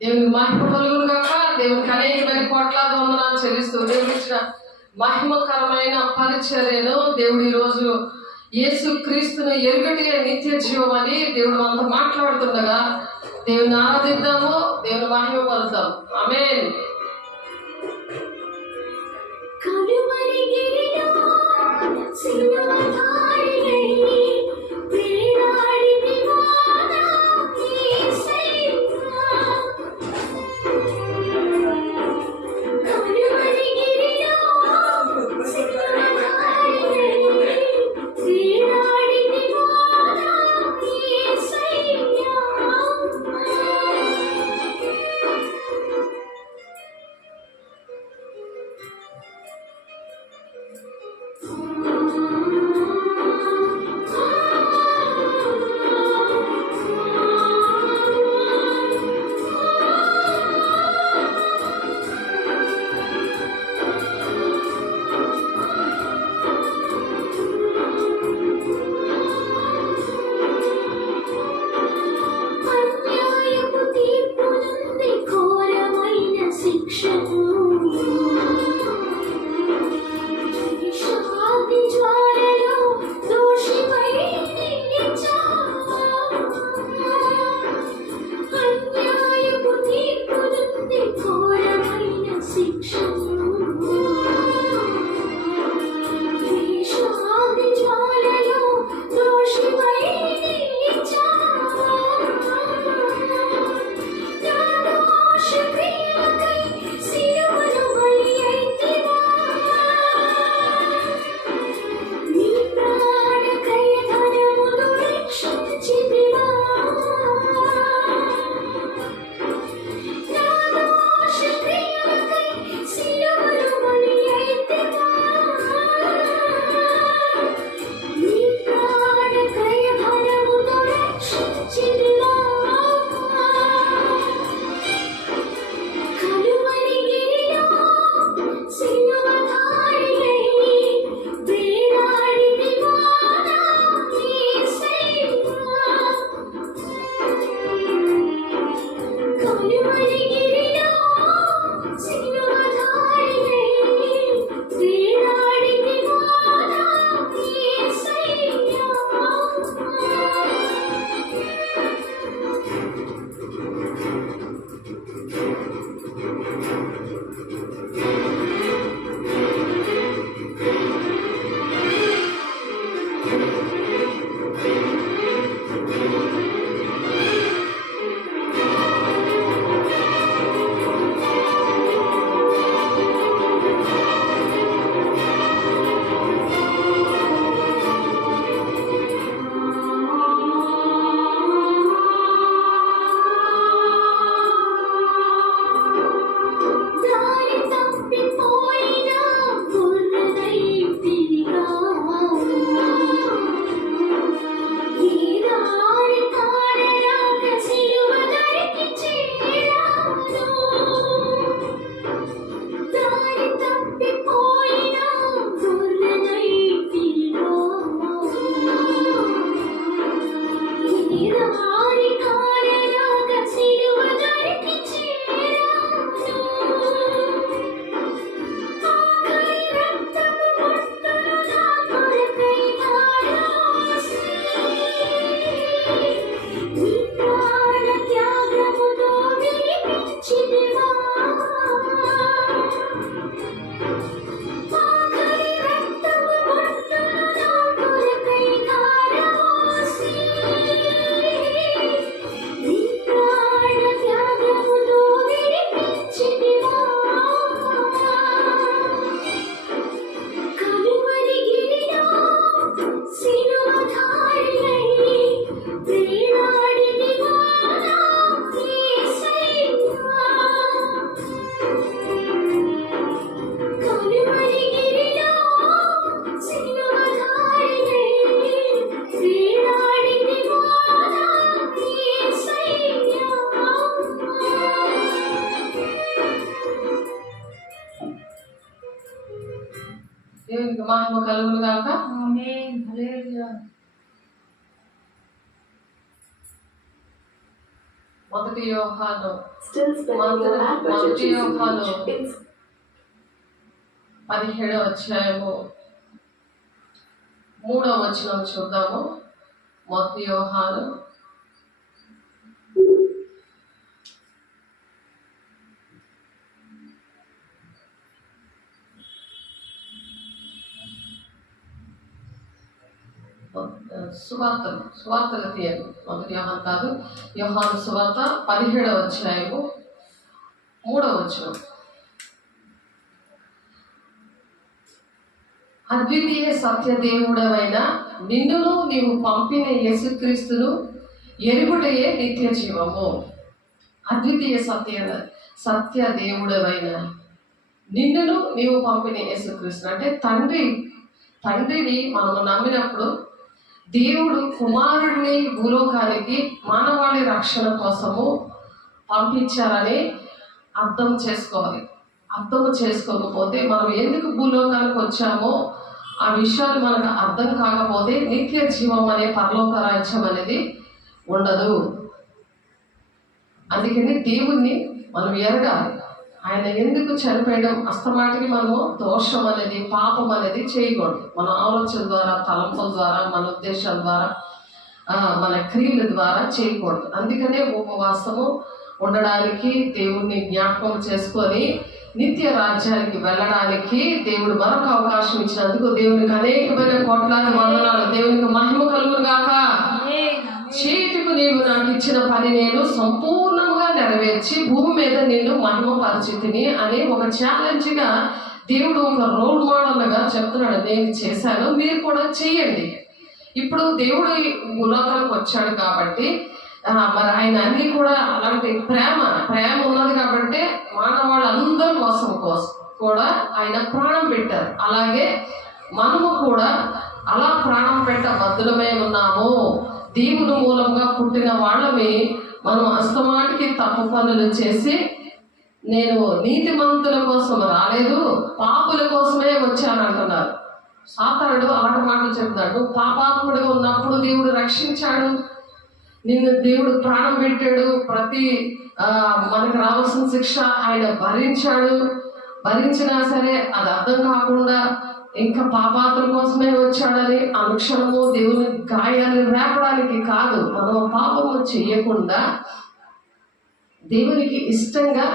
దేవునికి మహిమ కలుగును గాక. దేవునికి అనేకమైన కోట్లాది వందనాలు చెల్లిస్తూ దేవుడు ఇచ్చిన మహిమకరమైన పరిచర్యను దేవుడు ఈరోజు యేసు క్రీస్తును ఎరుగటి నిత్య జీవం అని దేవుడు మనతో మాట్లాడుతుండగా దేవుని ఆరాధిద్దాము, దేవుని మహిమ పలుకుతాము. ఆమేన్. దేవునికి మహిమ కలుగును గాక. ఆమేన్. హల్లెలూయా. మొదటి యోహాను Still spending your ad budget మొదటి choosing యోహాను reach. 17వ అధ్యాయము 3వ వచనం చూద్దాము. మొదటి యోహాను సువార్తలు తీయండి. మొదటి యోహాను కాదు, యోహాను సువార్త 17వ అధ్యాయము 3వ వచనం. అద్వితీయ సత్య దేవుడవైన నిన్నును నీవు పంపిన యేసుక్రీస్తును ఎరుగుటయే నిత్య జీవము. అద్వితీయ సత్య దేవుడవైన నిన్నును నీవు పంపిన యేసుక్రీస్తు అంటే తండ్రిని మనము నమ్మినప్పుడు దేవుడు కుమారుడిని భూలోకానికి మానవాళి రక్షణ కోసము పంపించారని అర్థం చేసుకోవాలి. అర్థం చేసుకోకపోతే మనం ఎందుకు భూలోకానికి వచ్చామో ఆ విషయాలు మనకు అర్థం కాకపోతే నిత్య జీవం అనే పరలోక రాజ్యం అనేది ఉండదు. అందుకని దేవుణ్ణి మనం ఎరగాలి. ఆయన ఎందుకు చనిపోయడం అస్తమాటికి మనము దోషం అనేది పాపం అనేది చేయకూడదు. మన ఆలోచన ద్వారా, తలంపుల ద్వారా, మన ఉద్దేశాల ద్వారా, మన క్రియల ద్వారా చేయకూడదు. అందుకనే ఉపవాసము ఉండడానికి, దేవుణ్ణి జ్ఞాపకం చేసుకొని నిత్య రాజ్యానికి వెళ్ళడానికి దేవుడు మరొక అవకాశం ఇచ్చినందుకు దేవునికి అనేకమైన కోట్లాది వందనాలు. దేవునికి మహిమ కలుగును గాక. చేతికు నీవు నాకు ఇచ్చిన పని నేను సంపూర్ణంగా నెరవేర్చి భూమి మీద నేను మహిమ పరిచితిని అని ఒక ఛాలెంజ్ గా దేవుడు ఒక రోల్ మోడల్ గా చెప్తున్నాడు. నేను చేశాను, మీరు కూడా చెయ్యండి. ఇప్పుడు దేవుడు భూలోకానికి వచ్చాడు కాబట్టి మరి ఆయన అన్ని కూడా అలాంటి ప్రేమ ఉన్నది కాబట్టి మానవాళ్ళందరి కోసం కూడా ఆయన ప్రాణం పెట్టారు. అలాగే మనము కూడా అలా ప్రాణం పెట్టబద్ధులమై ఉన్నాము. దేవుని మూలంగా పుట్టిన వాళ్ళమి మనం అస్తమాటికి తప్పు పనులు చేసి నేను నీతిమంతుల కోసం రాలేదు, పాపుల కోసమే వచ్చానంటున్నారు. సాతానుడు అలాంటి మాటలు చెప్తాడు. నువ్వు పాపాత్ముడిగా ఉన్నప్పుడు దేవుడు రక్షించాడు, నిన్ను దేవుడు ప్రాణం పెట్టాడు, ప్రతి మనకు రావాల్సిన శిక్ష ఆయన భరించినా సరే అది అర్థం కాకుండా ఇంకా పాపాత్రుల కోసమే వచ్చాడని అనుక్షణము దేవుని గాయాన్ని రేపడానికి కాదు, మనం పాపము చేయకుండా దేవునికి ఇష్టంగా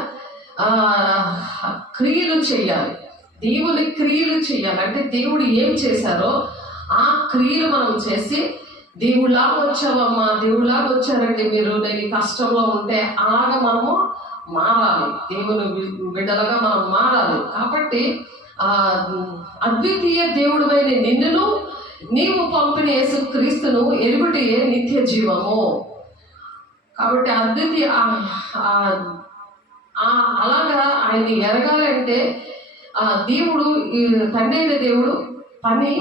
క్రియలు చేయాలి. దేవుని క్రియలు చేయాలి అంటే దేవుడు ఏం చేశారో ఆ క్రియలు మనం చేసి దేవుళ్ళలాగా వచ్చావమ్మా, దేవుళ్ళలాగా వచ్చారండి మీరు, నేను కష్టంలో ఉంటే అలాగా మనము మారాలి. దేవుని బిడ్డలుగా మనం మారాలి. కాబట్టి అద్వితీయ దేవుడువైన నిన్నును నీవు పంపిన యేసుక్రీస్తును ఎరుగుటయే నిత్య జీవము. కాబట్టి అద్వితీయ అలాగా ఆయన్ని ఎరగాలంటే దేవుడు తండ్రి అయిన దేవుడు పని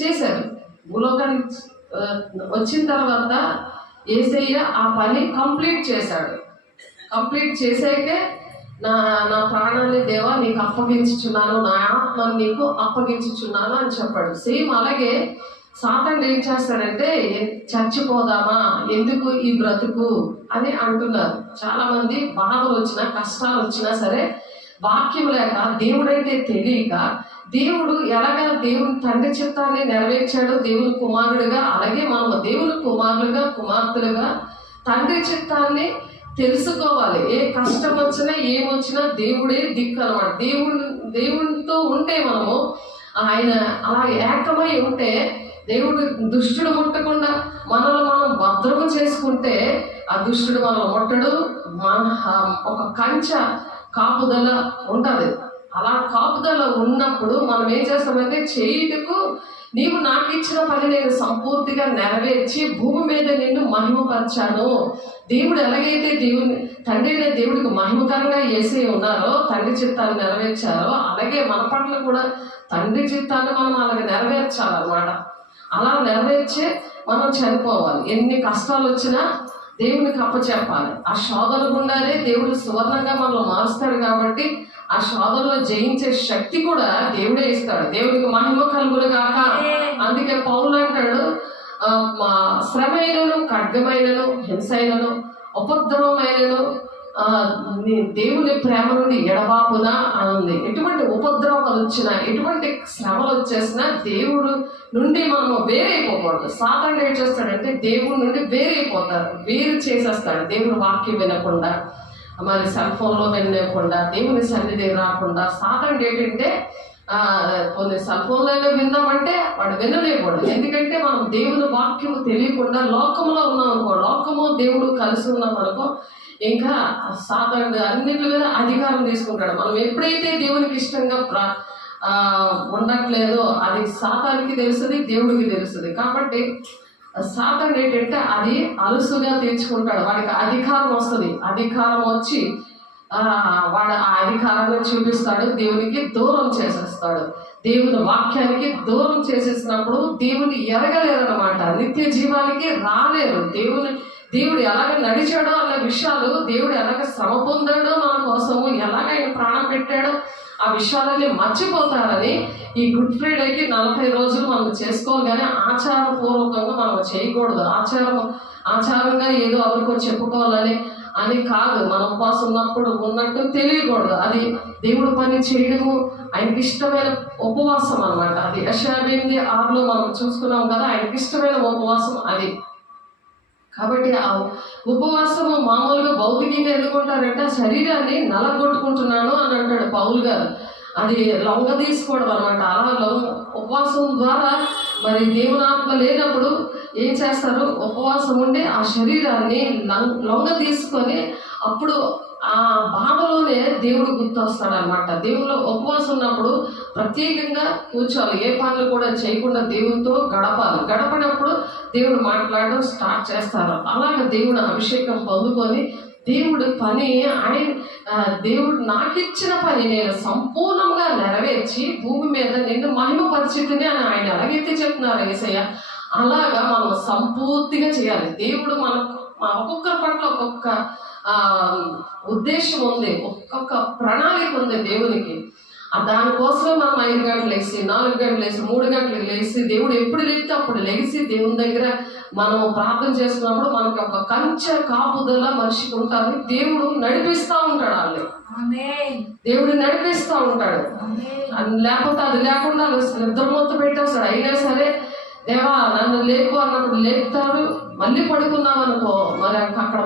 చేశారు. భూలోకానికి వచ్చిన తర్వాత యేసయ్య ఆ పని కంప్లీట్ చేశాడు. కంప్లీట్ చేసాకే నా ప్రాణాన్ని దేవా నీకు అప్పగించుచున్నాను, నా ఆత్మను నీకు అప్పగించుచున్నాను అని చెప్పాడు. సేమ్ అలాగే సాతానుడు ఏం చేస్తాడంటే చచ్చిపోదామా, ఎందుకు ఈ బ్రతుకు అని అంటున్నారు. చాలా మంది బాధలు వచ్చినా కష్టాలు వచ్చినా సరే వాక్యం లేక దేవుడంటే తెలియక దేవుడు ఎలాగా దేవుని తండ్రి చిత్తాన్ని నెరవేర్చాడు దేవుని కుమారుడిగా, అలాగే మనం దేవుని కుమారులుగా కుమార్తెలుగా తండ్రి చిత్తాన్ని తెలుసుకోవాలి. ఏ కష్టం వచ్చినా ఏమొచ్చినా దేవుడే దిక్కు అనమాట. దేవునితో ఉంటే మనము ఆయన అలా ఏకమై ఉంటే దేవుడు దుష్టుడు ముట్టకుండా మనల్ని మనం భద్రము చేసుకుంటే ఆ దుష్టుడు మనల్ని ముట్టడు. ఒక కంచె కాపుదల ఉంటుంది. అలా కాపుదల ఉన్నప్పుడు మనం ఏం చేస్తామంటే చేయుటకు నీవు నాకు ఇచ్చిన పని నేను సంపూర్తిగా నెరవేర్చి భూమి మీద నిన్ను మహిమపరిచాను. దేవుడు ఎలాగైతే తండ్రి అయిన దేవుడికి మహిమకరంగా యేసయ్య ఉన్నారో, తండ్రి చిత్తాన్ని నెరవేర్చారో, అలాగే మన పట్ల కూడా తండ్రి చిత్తాన్ని మనం అలాగే నెరవేర్చాలన్నమాట. అలా నెరవేర్చే మనం చనిపోవాలి. ఎన్ని కష్టాలు వచ్చినా దేవునికి అప్పచెప్పాలి. ఆ శోధన గుండానే దేవుడు సువర్ణంగా మనల్ని మారుస్తాడు. కాబట్టి ఆ శోధనలో జయించే శక్తి కూడా దేవుడే ఇస్తాడు. దేవునికి మహిమ కలుగును గాక. అందుకే పౌలు అంటాడు, శ్రమైనను ఖడ్గమైనను హింసైనను ఉపద్రవమైనను నీ దేవుని ప్రేమ నుండి ఎడబాపునా అని ఉంది. ఎటువంటి ఉపద్రవాలు వచ్చినా, ఎటువంటి శ్రమలు వచ్చేసినా దేవుడు నుండి మనము వేరైపోకూడదు. సాతానుడు ఏం చేస్తాడంటే దేవుడి నుండి వేరైపోతారు, వేరు చేసేస్తాడు. దేవుని వాక్యం వినకుండా, మరి సెల్ ఫోన్లో వినకుండా, దేవుని సన్నిధి రాకుండా సాతానుడు ఏంటంటే కొన్ని సెల్ ఫోన్లో విందామంటే వాడు వినలేకూడదు. ఎందుకంటే మనం దేవుని వాక్యము తెలియకుండా లోకంలో ఉన్నాం అనుకో, లోకము దేవుడు కలిసి ఉన్నాం అనుకో, ఇంకా సాతానుడు అన్నిటి మీద అధికారం తీసుకుంటాడు. మనం ఎప్పుడైతే దేవునికి ఇష్టంగా ఉండట్లేదో అది సాతానికి తెలుస్తుంది, దేవుడికి తెలుస్తుంది. కాబట్టి సాతానుడు ఏంటంటే అది అలుసుగా తీర్చుకుంటాడు. వాడికి అధికారం వస్తుంది. అధికారం వచ్చి వాడు ఆ అధికారాన్ని చూపిస్తాడు, దేవునికి దూరం చేసేస్తాడు. దేవుని వాక్యానికి దూరం చేసేసినప్పుడు దేవుని ఎరగలేరన్నమాట, నిత్య జీవానికి రాలేరు. దేవుడు ఎలాగ నడిచాడో అన్న విషయాలు, దేవుడు ఎలాగ శ్రమ పొందాడో మన కోసము, ఎలాగ ఆయన ప్రాణం పెట్టాడో ఆ విషయాలన్నీ మర్చిపోతారని ఈ గుడ్ ఫ్రైడేకి 40 రోజులు మనం చేసుకోవాలి. కానీ ఆచారపూర్వకంగా మనం చేయకూడదు. ఆచారంగా ఏదో ఎవరికో చెప్పుకోవాలని అని కాదు. మనం ఉపవాసం ఉన్నప్పుడు ఉన్నట్టు తెలియకూడదు. అది దేవుడు పని చేయడము ఆయనకి ఇష్టమైన ఉపవాసం అన్నమాట. అది యెషయా 8:6 మనం చూసుకున్నాం కదా, ఆయనకి ఇష్టమైన ఉపవాసం అది. కాబట్టి ఆ ఉపవాసము మామూలుగా భౌతికంగా ఎందుకుంటారంటే శరీరాన్ని నలగొట్టుకుంటున్నాను అని అంటాడు పౌలు గారు. అది లొంగ తీసుకోవడం అనమాట. అలా ఉపవాసం ద్వారా మరి దేవునాత్మ లేనప్పుడు ఏం చేస్తారు, ఉపవాసం ఉండి ఆ శరీరాన్ని లొంగ తీసుకొని అప్పుడు ఆ బాధలోనే దేవుడు గుర్తొస్తాడు అనమాట. దేవుడు ఉపవాసం ఉన్నప్పుడు ప్రత్యేకంగా కూర్చోవాలి, ఏ పనులు కూడా చేయకుండా దేవునితో గడపాలి. గడపనప్పుడు దేవుడు మాట్లాడడం స్టార్ట్ చేస్తారు. అలాగే దేవుడు అభిషేకం పొందుకొని దేవుడు పని దేవుడు నాకు ఇచ్చిన పని నేను సంపూర్ణంగా నెరవేర్చి భూమి మీద నిన్ను మహిమపరిచితిని అని ఆయన ఎలాగైతే చెప్తున్నారు యేసయ్య, అలాగా మనం సంపూర్తిగా చేయాలి. దేవుడు ఒక్కొక్కరి పట్ల ఒక్కొక్క ఉద్దేశం ఉంది, ఒక్కొక్క ప్రణాళిక ఉంది దేవునికి. దానికోసమే మనం 5 గంటలు లేసి, 4 గంటలు లేసి, 3 గంటలకు లేచి దేవుడు ఎప్పుడు లేస్తే అప్పుడు లేచి దేవుని దగ్గర మనము ప్రార్థన చేస్తున్నప్పుడు మనకి ఒక కంచె కాపుదల మనిషికి ఉంటుంది. దేవుడు నడిపిస్తూ ఉంటాడు. వాళ్ళు దేవుడు నడిపిస్తూ ఉంటాడు. లేకపోతే అది లేకుండా నిద్ర మొత్తం పెట్టేస్తాడు. అయినా సరే దేవా నన్ను లేపు అన్నప్పుడు లేపుతాడు. మళ్ళీ పడుకున్నావు అనుకో, మరి అక్కడ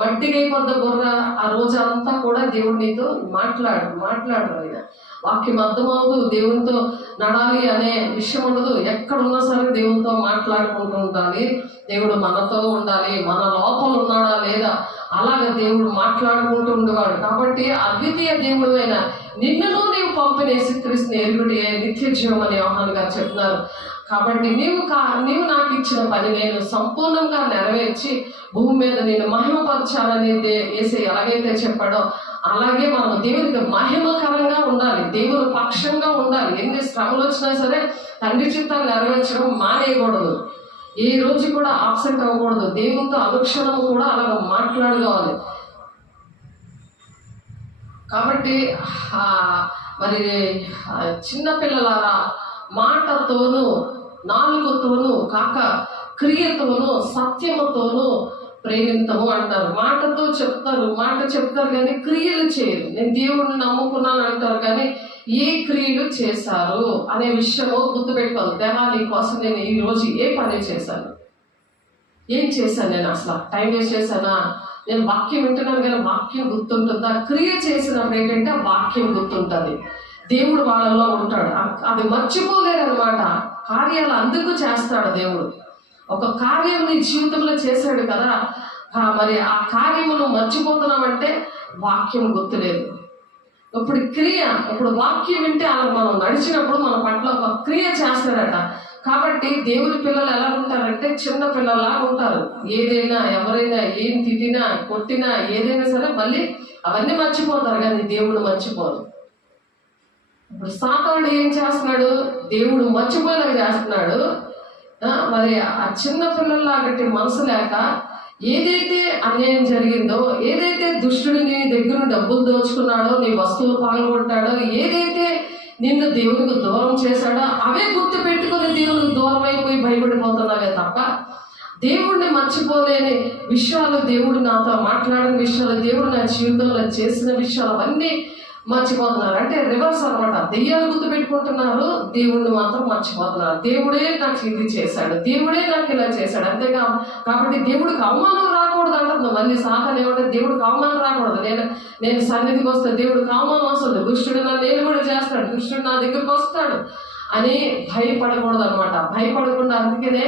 మట్టిగా అయిపోద్ద బుర్ర. ఆ రోజంతా కూడా దేవుడు నీతో మాట్లాడు ఆయన వాక్యం అర్థమవుదు. దేవునితో నడాలి అనే విషయం ఉండదు. ఎక్కడున్నా సరే దేవునితో మాట్లాడుకుంటూ ఉండాలి. దేవుడు మనతో ఉండాలి. మన లోపల ఉన్నాడా లేదా అలాగ దేవుడు మాట్లాడుకుంటూ ఉండేవాడు. కాబట్టి అద్వితీయ దేవుడు అయిన నిన్నును నీవు పంపిన యేసుక్రీస్తుని ఎరుగుటి నిత్య జీవం అని యోహాను గారు చెప్తున్నారు. కాబట్టి నీవు నాకు ఇచ్చిన పని నేను సంపూర్ణంగా నెరవేర్చి భూమి మీద నేను మహిమపరచాలని యేసయ్య ఎలాగైతే చెప్పాడో అలాగే మనం దేవునికి మహిమకరంగా ఉండాలి, దేవుని పక్షంగా ఉండాలి. ఎన్ని శ్రమలు వచ్చినా సరే తండ్రి చిత్తాన్ని నెరవేర్చడం మానేయకూడదు. ఏ రోజు కూడా ఆబ్సెంట్ అవ్వకూడదు. దేవునితో అనుక్షణం కూడా అలాగ మాట్లాడుకోవాలి. కాబట్టి మరి చిన్నపిల్లలారా మాటతోనూ నాలుగుతోనూ కాక క్రియతోనూ సత్యముతోనూ ప్రేమితము అంటారు. మాటతో మాట చెప్తారు కానీ క్రియలు చేయరు. నేను దేవుడిని నమ్ముకున్నాను అంటారు కానీ ఏ క్రియలు చేశారు అనే విషయము గుర్తుపెట్టుకోవాలి. దేవా నీ కోసం నేను ఈ రోజు ఏ పని చేశాను, ఏం చేశాను, నేను అసలు టైం వేస్ట్ చేశానా, నేను వాక్యం వింటున్నాను కానీ వాక్యం గుర్తుంటుందా? క్రియ చేసినప్పుడు ఏంటంటే ఆ వాక్యం గుర్తుంటుంది. దేవుడు వాళ్ళల్లో ఉంటాడు. అది మర్చిపోలేరు అనమాట. కార్యాలు అందుకు చేస్తాడు దేవుడు. ఒక కార్యం నీ జీవితంలో చేశాడు కదా, మరి ఆ కార్యమును మర్చిపోతున్నామంటే వాక్యం గుర్తులేదు. ఇప్పుడు వాక్యం వింటే అలా మనం నడిచినప్పుడు మన పట్ల ఒక క్రియ చేస్తాడట. కాబట్టి దేవుని పిల్లలు ఎలా ఉంటారంటే చిన్న పిల్లలాగా ఉంటారు. ఏదైనా ఎవరైనా ఏం తిట్టినా కొట్టినా ఏదైనా సరే మళ్ళీ అవన్నీ మర్చిపోతారు కానీ దేవుడు మర్చిపోరు. ఇప్పుడు సాతానుడు ఏం చేస్తున్నాడు, దేవుడు మర్చిపోయేలా చేస్తున్నాడు. మరి ఆ చిన్న పిల్లల్లాగట్టి మనసు లేక ఏదైతే అన్యాయం జరిగిందో, ఏదైతే దుష్టుడు నీ దగ్గర డబ్బులు దోచుకున్నాడో, నీ వస్తువులు పాల్గొట్టాడో, ఏదైతే నిన్ను దేవునికి దూరం చేశాడో అవే గుర్తు పెట్టుకుని దేవునికి దూరం అయిపోయి భయపడిపోతున్నావే తప్ప దేవుడిని మర్చిపోలేని విషయాలు, దేవుడు నాతో మాట్లాడిన విషయాలు, దేవుడు నా జీవితంలో చేసిన విషయాలు అవన్నీ మర్చిపోతున్నారు. అంటే రివర్స్ అనమాట. దెయ్యాలు గుర్తు పెట్టుకుంటున్నారు, దేవుడిని మాత్రం మర్చిపోతున్నారు. దేవుడే నాకు ఇది చేశాడు, దేవుడే నాకు ఇలా చేశాడు, అంతేగా. కాబట్టి దేవుడికి అవమానం రాకూడదు అంటుంది. మళ్ళీ సాతాను ఏమంటే దేవుడికి అవమానం రాకూడదు. నేను సన్నిధికి వస్తే దేవుడికి అవమానం వస్తుంది, దుష్టుడు నేను కూడా చేస్తాడు, దుష్టుడు నా దగ్గరికి వస్తాడు అని భయపడకూడదు అనమాట. భయపడకుండా, అందుకనే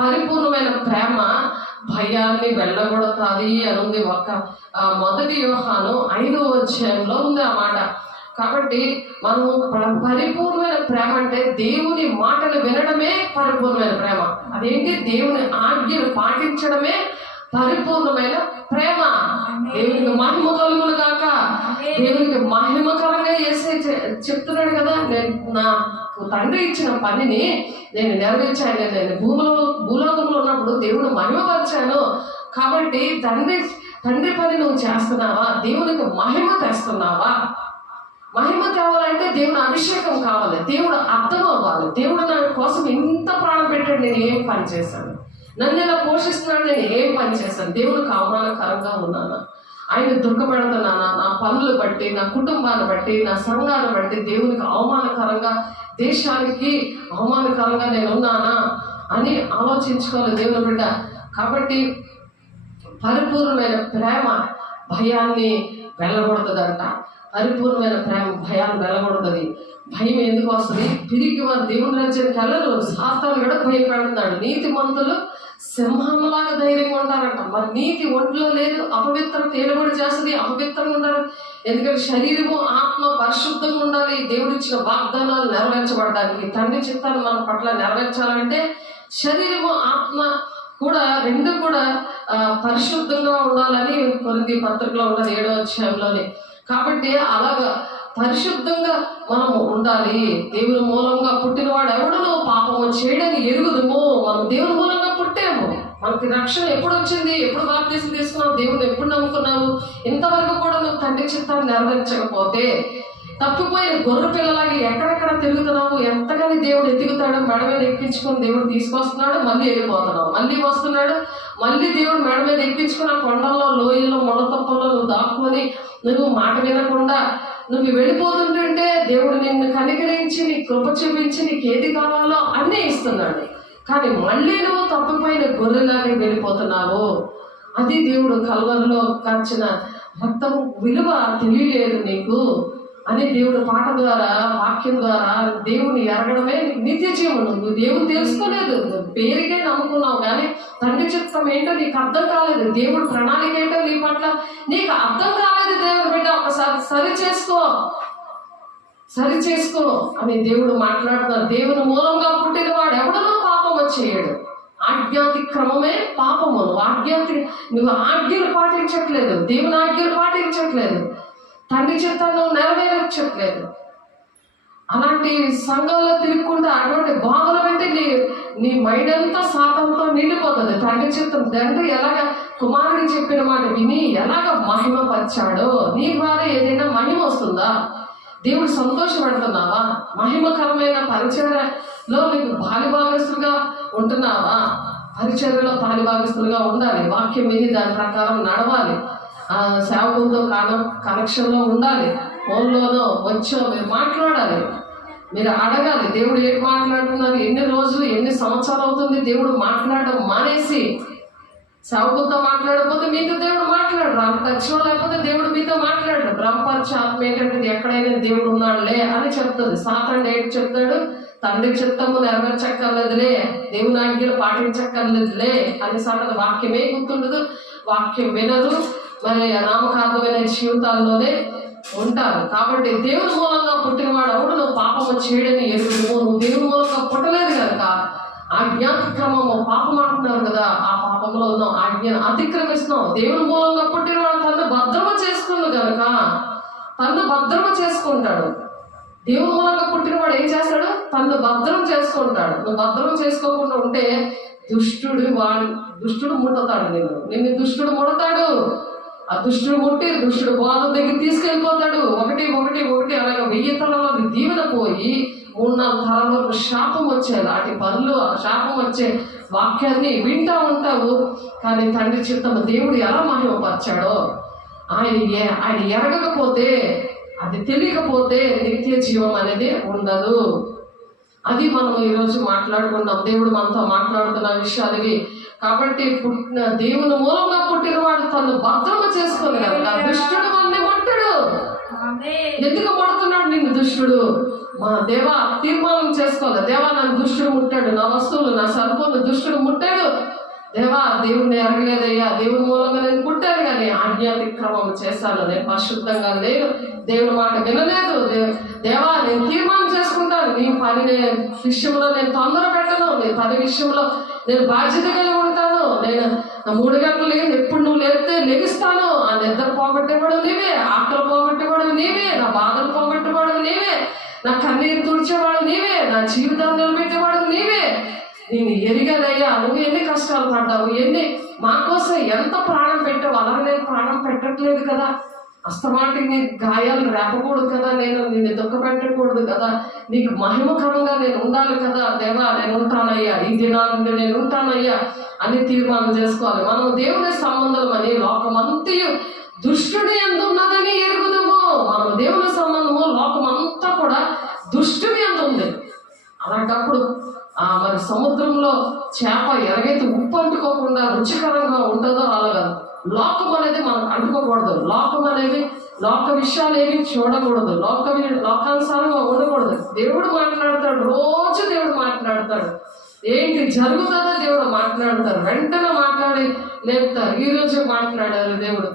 పరిపూర్ణమైన ప్రేమ భయాన్ని వెళ్ళగొడుతుంది అని ఉంది. మొదటి యోహాను 5వ అధ్యాయంలో ఉంది ఆ మాట. కాబట్టి మనము పరిపూర్ణమైన ప్రేమ అంటే దేవుని మాటలు వినడమే పరిపూర్ణమైన ప్రేమ. అదేంటి? దేవుని ఆజ్ఞలు పాటించడమే పరిపూర్ణమైన ప్రేమ. దేవునికి మహిమ కలుగును గాక. దేవునికి మహిమకరంగా యేసే చెప్తున్నాడు కదా, నేను నాకు తండ్రి ఇచ్చిన పనిని నేను నెరవేర్చాను. నేను భూలోకంలో ఉన్నప్పుడు దేవుడు మహిమపరిచాను. కాబట్టి తండ్రి పని నువ్వు చేస్తున్నావా? దేవునికి మహిమ తెస్తున్నావా? మహిమ తేవాలంటే దేవుని అభిషేకం కావాలి, దేవుడు అర్థం అవ్వాలి. దేవుడు నా కోసం ఇంత ప్రాణం పెట్టాడు, నేను ఏం పని చేశాను, నన్ను ఇలా పోషిస్తున్నాడు, నేను ఏం పని చేశాను, దేవునికి అవమానకరంగా ఉన్నానా, ఆయన దుఃఖపడుతున్నానా, నా పనులు బట్టి, నా కుటుంబాన్ని బట్టి, నా సంఘాన్ని బట్టి దేవునికి అవమానకరంగా, దేశానికి అవమానకరంగా నేను ఉన్నానా అని ఆలోచించుకోవాలి దేవుని బిడ్డ. కాబట్టి పరిపూర్ణమైన ప్రేమ భయాన్ని వెళ్ళగొడుతుందంట. పరిపూర్ణమైన ప్రేమ భయాన్ని వెళ్ళగొడుతుంది. భయం ఎందుకు వస్తుంది? తిరిగి వారు దేవుని రాజ్యానికి వెళ్ళరు. సాతాను కూడా భయపడుతున్నాడు. నీతిమంతులు సింహంలాగా ధైర్యంగా ఉంటారంట. మరి నీతి ఒంట్లో లేదు, అపవిత్రత ఏలుబడి చేస్తుంది, అపవిత్రంగా ఉండాలి. ఎందుకంటే శరీరము ఆత్మ పరిశుద్ధంగా ఉండాలి. దేవుడిచ్చిన వాగ్దానాలు నెరవేర్చబడడానికి, తండ్రి చిత్తాన్ని మన పట్ల నెరవేర్చాలంటే శరీరము ఆత్మ కూడా రెండు కూడా పరిశుద్ధంగా ఉండాలని కొరింథీ పత్రికలో ఉన్నది 7వ అధ్యాయంలోని. కాబట్టి అలాగా పరిశుద్ధంగా మనము ఉండాలి. దేవుని మూలంగా పుట్టినవాడు ఎవడునో పాపము చేయడానికి ఎరుగుదుము. మనం దేవుని మూలంగా పుట్టాము. మనకి రక్షణ ఎప్పుడు వచ్చింది? ఎప్పుడు బాప్తిసం తీసుకున్నావు? దేవుని ఎప్పుడు నమ్ముకున్నావు? ఇంతవరకు కూడా నువ్వు తండ్రి చిత్తాన్ని నెరవేర్చకపోతే తప్పిపోయిన గొర్రె పిల్లలాగా ఎక్కడెక్కడ తిరుగుతున్నావు. ఎంతగాని దేవుడు ఎత్తుకుతాడు, మెడ మీద ఎక్కించుకొని దేవుడు తీసుకొస్తున్నాడు, మళ్ళీ వెళ్ళిపోతున్నావు, మళ్ళీ వస్తున్నాడు, మళ్ళీ దేవుడు మెడ మీద ఎక్కించుకుని ఆ కొండల్లో, లోయల్లో, మొడతప్పల్లో నువ్వు దాక్కుని నువ్వు మాట వినకుండా నువ్వు వెళ్ళిపోతుంటుంటే దేవుడు నిన్ను కనికరించి, నీ కృప చూపించి, నీకు ఏది కావాలో అన్నీ ఇస్తున్నాడు. కానీ మళ్ళీ నువ్వు తప్పిపోయిన గొర్రెలాగా వెళ్ళిపోతున్నావు. అది దేవుడు కల్వరిలో కార్చిన రక్తం విలువ తెలియలేదు నీకు అని దేవుడు పాట ద్వారా, వాక్యం ద్వారా దేవుని ఎరగడమే నిత్య జీవనం. నువ్వు దేవుని తెలుసుకోలేదు, పేరుకే నమ్ముకున్నావు, కానీ తండ్రి చిత్తం ఏంటో నీకు అర్థం కాలేదు. దేవుడు ప్రణాళిక ఏంటో నీ పట్ల నీకు అర్థం కాలేదు. దేవుడు బిడ్డ ఒకసారి సరి చేసుకో అని దేవుడు మాట్లాడుతున్నారు. దేవుని మూలంగా పుట్టిన వాడు ఎవడనో పాపము చేయడు. ఆజ్ఞాతిక్రమమే పాపము. నువ్వు ఆజ్ఞలు పాటించట్లేదు, దేవుని ఆజ్ఞలు పాటించట్లేదు, తండ్రి చిత్తాన్ని నెరవేర్చట్లేదు. అలాంటి సంఘంలో తిరుగుకుంటూ అటువంటి బాధలు పెట్టి నీ మైండ్ అంతా శాతంతో నిండిపోతుంది. తండ్రి చిత్తం, తండ్రి ఎలాగ కుమారుడికి చెప్పిన మాట విని ఎలాగ మహిమపరిచాడో నీ ద్వారా ఏదైనా మహిమ వస్తుందా? దేవుడు సంతోషపడుతున్నావా? మహిమకరమైన పరిచర్యలో నీకు పాలిభాగస్తులుగా ఉంటున్నావా? పరిచర్యలో పాలిభాగస్తులుగా ఉండాలి. వాక్యం విని దాని ప్రకారం నడవాలి. సేవకులతో కనెక్షన్లో ఉండాలి. ఫోన్లోనో వచ్చో మీరు మాట్లాడాలి, మీరు అడగాలి. దేవుడు ఏంటి మాట్లాడుతున్నారు, ఎన్ని రోజులు, ఎన్ని సంవత్సరాలు అవుతుంది దేవుడు మాట్లాడడం మానేసి. సేవకులతో మాట్లాడకపోతే మీతో దేవుడు మాట్లాడరు. అంత టచ్లో లేకపోతే దేవుడు మీతో మాట్లాడరు. బ్రహ్మపరిచే ఆత్మ ఏంటంటే ఎక్కడైనా దేవుడు ఉన్నాడులే అని చెప్తుంది. సాతాను ఏంటి చెప్తాడు? తండ్రి చిత్తము నెరవేర్చక్కర్లేదులే, దేవుని ఆజ్ఞలు పాటించక్కర్లేదులే అని సాటది. వాక్యమే గుర్తుండదు, వాక్యం వినదు, మరి నామకార్థమైన జీవితాల్లోనే ఉంటారు. కాబట్టి దేవుని మూలంగా పుట్టినవాడు ఎవడు నువ్వు పాపము చేయడని ఎరుగు. నువ్వు దేవుని మూలంగా పుట్టలేదు కనుక ఆజ్ఞాతిక్రమము పాపం అంటున్నారు కదా, ఆ పాపంలో ఉన్నావు, ఆజ్ఞను అతిక్రమిస్తున్నావు. దేవుని మూలంగా పుట్టినవాడు తను భద్రమ చేసుకున్నాడు కనుక తను భద్రమ చేసుకుంటాడు. దేవుని మూలంగా పుట్టినవాడు ఏం చేస్తాడు? తను భద్రం చేసుకుంటాడు. నువ్వు భద్రం చేసుకోకుండా ఉంటే దుష్టుడు ముట్టతాడు. నిన్ను దుష్టుడు ముడతాడు. ఆ దుష్టుడు ముట్టి దుష్టుడు బాధ దగ్గర తీసుకెళ్ళిపోతాడు. ఒకటి అలాగే 1000 తలలోకి దీవెన పోయి 3-4 తరాల వరకు శాపం వచ్చే అలాంటి పనులు, శాపం వచ్చే వాక్యాన్ని వింటూ ఉంటావు. కానీ తండ్రి చిత్తము దేవుడు ఎలా మహిమపరిచాడో ఆయన ఎరగకపోతే, అది తెలియకపోతే నిత్య జీవం అనేది ఉండదు. అది మనం ఈరోజు మాట్లాడుకున్నాం. దేవుడు మనతో మాట్లాడుతున్న విషయాలు ఇవి. కాబట్టి పుట్టిన దేవుని మూలంగా పుట్టినవాడు తను భద్రమ చేసుకొని కనుక దుష్టుడు మనల్ని ముట్టడు. ఎందుకు పడుతున్నాడు నిన్ను దుష్టుడు? మా దేవా తీర్మానం చేసుకోవాలి. దేవా నన్ను దుష్టుడు ముట్టాడు, నా వస్తువులు నా సర్పంను దుష్టుడు ముట్టాడు. దేవా దేవుడిని ఎరగలేదయ్యా, దేవుని మూలంగా నేను పుట్టాను కానీ ఆజ్ఞాతిక్రమం చేశాను, నేను పరిశుద్ధంగా లేను, దేవుని మాట వినలేదు. దేవా నేను తీర్మానం చేసుకుంటాను, నీ పని విషయంలో నేను తొందర పెట్టను, నీ పని విషయంలో నేను బాధ్యత కలిగి ఉంటాను. నేను 3 గంటలు ఎప్పుడు నువ్వు లేస్తే లెగిస్తాను. ఆ నిద్ర పోగొట్టేవాడు నీవే, ఆకలి పోగొట్టేవాడు నీవే, నా బాధలు పోగొట్టేవాడు నీవే, నా కన్నీరు తుడిచేవాడు నీవే, నా జీవితాన్ని నిలబెట్టేవాడు నీవే. నేను ఎరిగానయ్యా, నువ్వు ఎన్ని కష్టాలు పడ్డావు, మా కోసం ఎంత ప్రాణం పెట్టావు. అలాగే నేను ప్రాణం పెట్టట్లేదు కదా, అస్తమాటికి నీ గాయాలు రేపకూడదు కదా, నేను నిన్ను దుఃఖ పెట్టకూడదు కదా, నీకు మహిమకరంగా నేను ఉండాలి కదా. దేవా నేను ఉంటానయ్యా, ఈ దినాల నుండి నేను ఉంటానయ్యా అని తీర్మానం చేసుకోవాలి. మనం దేవుని సంబంధం అని లోకమంతయు దుష్టుడి యందు ఉన్నదని ఎరుగుదము. మనం దేవుని సంబంధము లోకమంతా కూడా దుష్టుడి యందు ఉంది. అలాంటప్పుడు మరి సముద్రంలో చేప ఎలాగైతే ఉప్పు అంటుకోకుండా రుచికరంగా ఉంటుందో అలాగా లోకం అనేది మనం అంటుకోకూడదు. లోకం అనేది లోక విషయాలు ఏమి చూడకూడదు, లోకానుసారంగా ఉండకూడదు. దేవుడు మాట్లాడతాడు, రోజు దేవుడు మాట్లాడతాడు. ఏంటి జరుగుతుందో దేవుడు మాట్లాడతారు, వెంటనే మాట్లాడి లేపుతారు. ఈరోజు మాట్లాడారు దేవుడు.